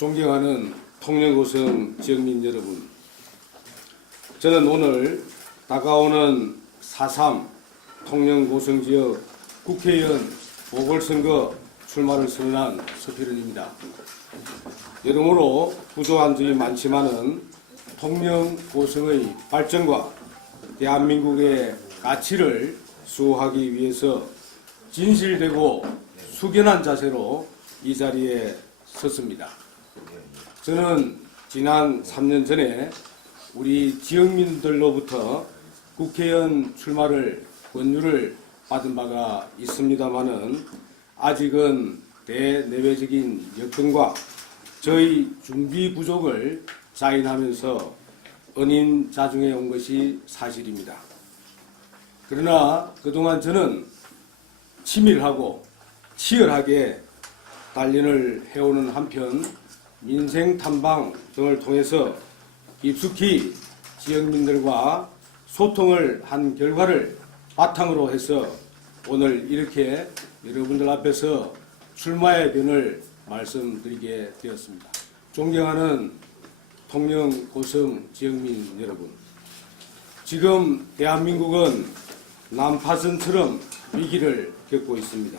존경하는 통영고성 지역민 여러분, 저는 오늘 다가오는 4.3 통영고성 지역 국회의원 보궐선거 출마를 선언한 서필은입니다. 여러모로 부족한 점이 많지만은 통영고성의 발전과 대한민국의 가치를 수호하기 위해서 진실되고 숙연한 자세로 이 자리에 섰습니다. 저는 지난 3년 전에 우리 지역민들로부터 국회의원 출마를 권유를 받은 바가 있습니다마는 아직은 대내외적인 여건과 저희 준비 부족을 자인하면서 은인 자중해 온 것이 사실입니다. 그러나 그동안 저는 치밀하고 치열하게 단련을 해오는 한편 민생 탐방 등을 통해서 깊숙이 지역민들과 소통을 한 결과를 바탕으로 해서 오늘 이렇게 여러분들 앞에서 출마의 변을 말씀드리게 되었습니다. 존경하는 통영 고성 지역민 여러분, 지금 대한민국은 남파선처럼 위기를 겪고 있습니다.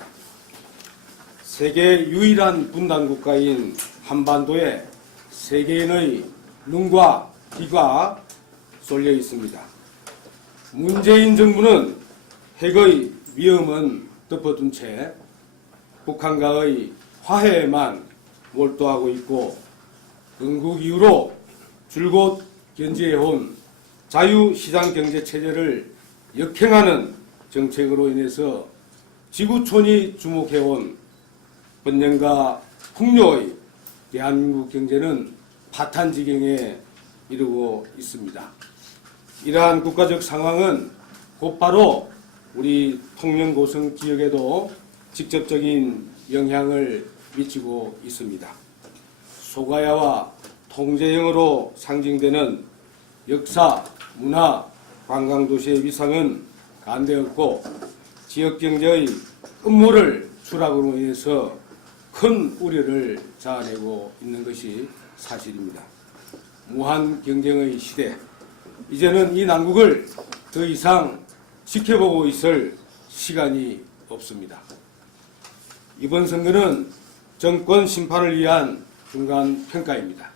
세계 유일한 분단 국가인 한반도에 세계인의 눈과 귀가 쏠려 있습니다. 문재인 정부는 핵의 위험은 덮어둔 채 북한과의 화해에만 몰두하고 있고 건국 이후로 줄곧 견지해온 자유시장 경제 체제를 역행하는 정책으로 인해서 지구촌이 주목해온 번영과 풍요의 대한민국 경제는 파탄 지경에 이르고 있습니다. 이러한 국가적 상황은 곧바로 우리 통영 고성 지역에도 직접적인 영향을 미치고 있습니다. 소가야와 통제형으로 상징되는 역사, 문화, 관광도시의 위상은 간대없고 지역경제의 음모를 추락으로 인해서 큰 우려를 자아내고 있는 것이 사실입니다. 무한 경쟁의 시대, 이제는 이 난국을 더 이상 지켜보고 있을 시간이 없습니다. 이번 선거는 정권 심판을 위한 중간 평가입니다.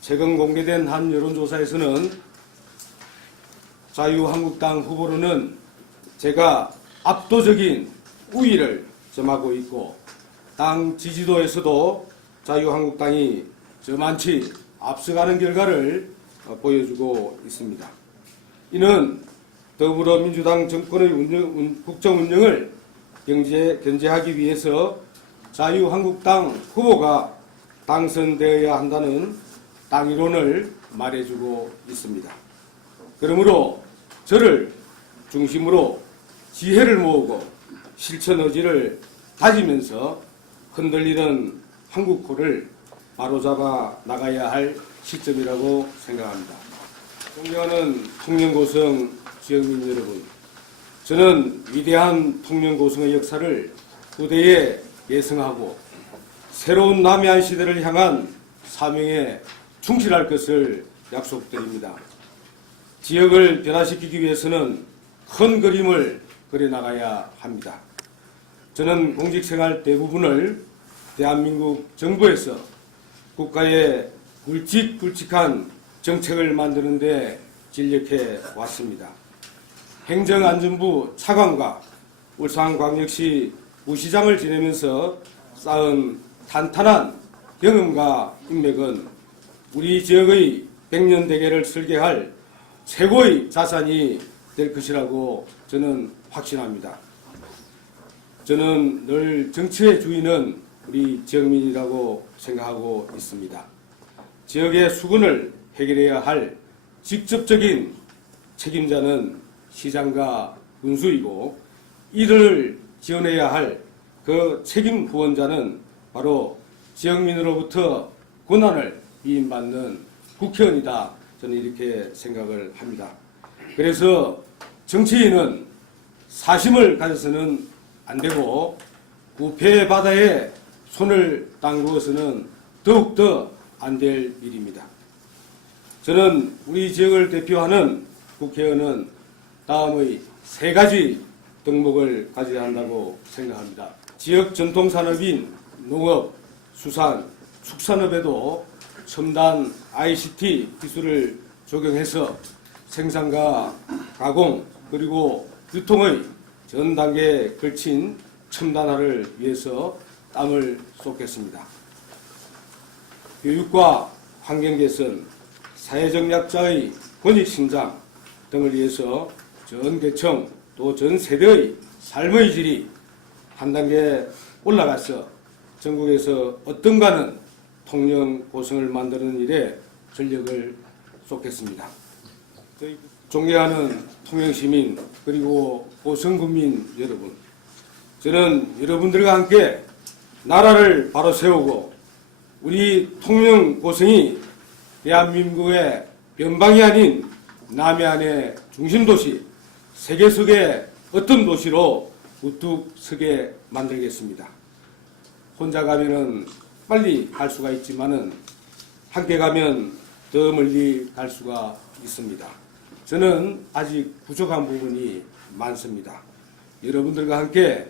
최근 공개된 한 여론조사에서는 자유한국당 후보로는 제가 압도적인 우위를 점하고 있고 당 지지도에서도 자유한국당이 저만치 앞서가는 결과를 어, 보여주고 있습니다. 이는 더불어민주당 정권의 운영, 운- 국정 운영을 경제, 견제하기 위해서 자유한국당 후보가 당선되어야 한다는 당이론을 말해주고 있습니다. 그러므로 저를 중심으로 지혜를 모으고 실천 의지를 다지면서 흔들리는 한국호를 바로잡아 나가야 할 시점이라고 생각합니다. 존경하는 통영고성 지역민 여러분, 저는 위대한 통영고성의 역사를 후대에 예승하고 새로운 남해안 시대를 향한 사명에 충실할 것을 약속드립니다. 지역을 변화시키기 위해서는 큰 그림을 그려나가야 합니다. 저는 공직생활 대부분을 대한민국 정부에서 국가의 굵직굵직한 정책을 만드는 데 진력해 왔습니다. 행정안전부 차관과 울산광역시 부시장을 지내면서 쌓은 탄탄한 경험과 인맥은 우리 지역의 백년 대계를 설계할 최고의 자산이 될 것이라고 저는 확신합니다. 저는 늘 정치의 주인은 우리 지역민이라고 생각하고 있습니다. 지역의 수군을 해결해야 할 직접적인 책임자는 시장과 군수이고 이를 지원해야 할 그 책임 후원자는 바로 지역민으로부터 권한을 위임받는 국회의원이다. 저는 이렇게 생각을 합니다. 그래서 정치인은 사심을 가져서는 안 되고 부패 바다에 손을 담그어서는 더욱더 안 될 일입니다. 저는 우리 지역을 대표하는 국회의원은 다음의 세 가지 덕목을 가져야 한다고 생각합니다. 지역 전통 산업인 농업, 수산, 축산업에도 첨단 ICT 기술을 적용해서 생산과 가공 그리고 유통의 전 단계에 걸친 첨단화를 위해서 땀을 쏟겠습니다. 교육과 환경 개선, 사회적 약자의 권익 신장 등을 위해서 전 계층 또 전 세대의 삶의 질이 한 단계 올라가서 전국에서 어떤가는 통영 고성을 만드는 일에 전력을 쏟겠습니다. 존경하는 통영시민 그리고 고성군민 여러분, 저는 여러분들과 함께 나라를 바로 세우고 우리 통영 고성이 대한민국의 변방이 아닌 남해안의 중심도시, 세계 속의 어떤 도시로 우뚝 서게 만들겠습니다. 혼자 가면은 빨리 갈 수가 있지만은 함께 가면 더 멀리 갈 수가 있습니다. 저는 아직 부족한 부분이 많습니다. 여러분들과 함께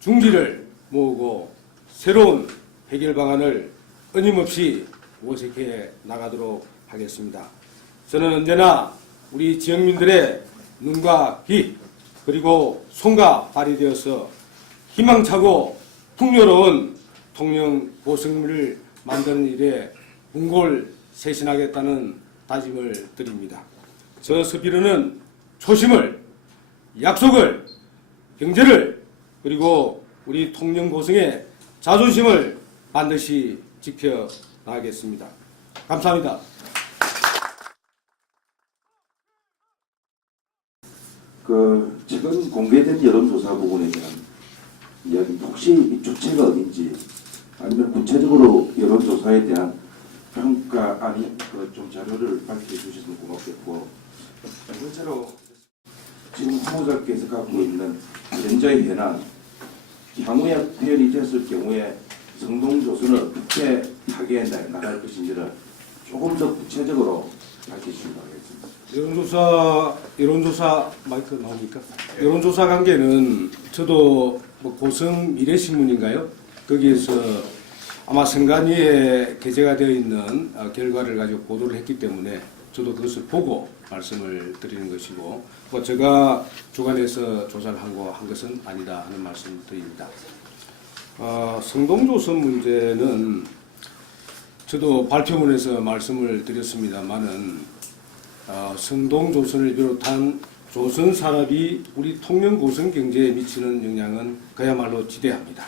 중지를 모으고 새로운 해결 방안을 끊임없이 모색해 나가도록 하겠습니다. 저는 언제나 우리 지역민들의 눈과 귀 그리고 손과 발이 되어서 희망차고 풍요로운 통영 고성을 만드는 일에 궁골 쇄신하겠다는 다짐을 드립니다. 저 스피르는 초심을 약속을 경제를 그리고 우리 통영 고성의 자존심을 반드시 지켜 나가겠습니다. 감사합니다. 그 최근 공개된 여론조사 부분에 대한 이야기 혹시 이 주체가 어딘지 아니면 구체적으로 여론조사에 대한 평가 아니 그좀 자료를 밝혀 주시면 고맙겠고 두 번째로 지금 후보자께서 갖고 있는 현재의 현안 향후에 표현이 됐을 경우에 성동조선을 어떻게 타개해 나갈 것인지를 조금 더 구체적으로 밝혀주시기 바라겠습니다. 여론조사 여론조사 마이크 나옵니까? 여론조사 관계는 저도 뭐 고성 미래신문인가요? 거기에서 아마 선관위에 게재가 되어 있는 어, 결과를 가지고 보도를 했기 때문에 저도 그것을 보고 말씀을 드리는 것이고 뭐 제가 주관해서 조사를 하고 한 것은 아니다 하는 말씀을 드립니다. 어, 성동조선 문제는 저도 발표문에서 말씀을 드렸습니다만은 어, 성동조선을 비롯한 조선 산업이 우리 통영 고성 경제에 미치는 영향은 그야말로 지대합니다.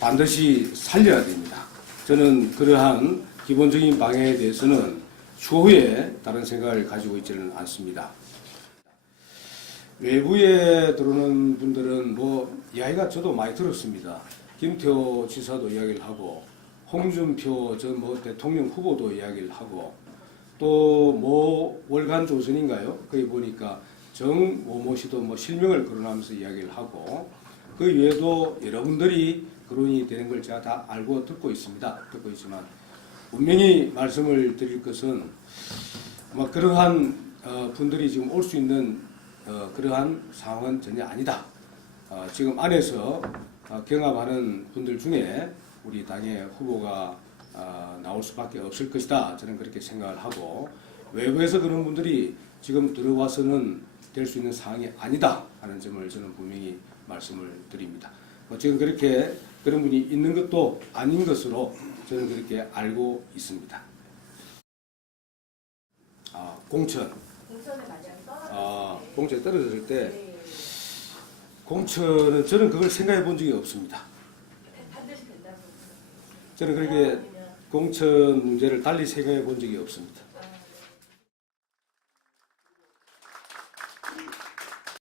반드시 살려야 됩니다. 저는 그러한 기본적인 방향에 대해서는 추후에 다른 생각을 가지고 있지는 않습니다. 외부에 들어오는 분들은 뭐 이야기가 저도 많이 들었습니다. 김태호 지사도 이야기를 하고 홍준표 전 뭐 대통령 후보도 이야기를 하고 또 뭐 월간 조선인가요? 거기 보니까 정모모 씨도 뭐 실명을 거론하면서 이야기를 하고 그 외에도 여러분들이 거론이 되는 걸 제가 다 알고 듣고 있습니다. 듣고 있지만 분명히 말씀을 드릴 것은 뭐 그러한 어, 분들이 지금 올 수 있는 어, 그러한 상황은 전혀 아니다. 어, 지금 안에서 어, 경합하는 분들 중에 우리 당의 후보가 어, 나올 수밖에 없을 것이다. 저는 그렇게 생각을 하고 외부에서 그런 분들이 지금 들어와서는 될 수 있는 상황이 아니다 하는 점을 저는 분명히 말씀을 드립니다. 뭐 지금 그렇게 그런 분이 있는 것도 아닌 것으로 저는 그렇게 알고 있습니다. 아, 공천. 아, 때 공천이 떨어졌을 때 네, 공천은 저는 그걸 생각해 본 적이 없습니다. 저는 그렇게 공천 문제를 달리 생각해 본 적이 없습니다.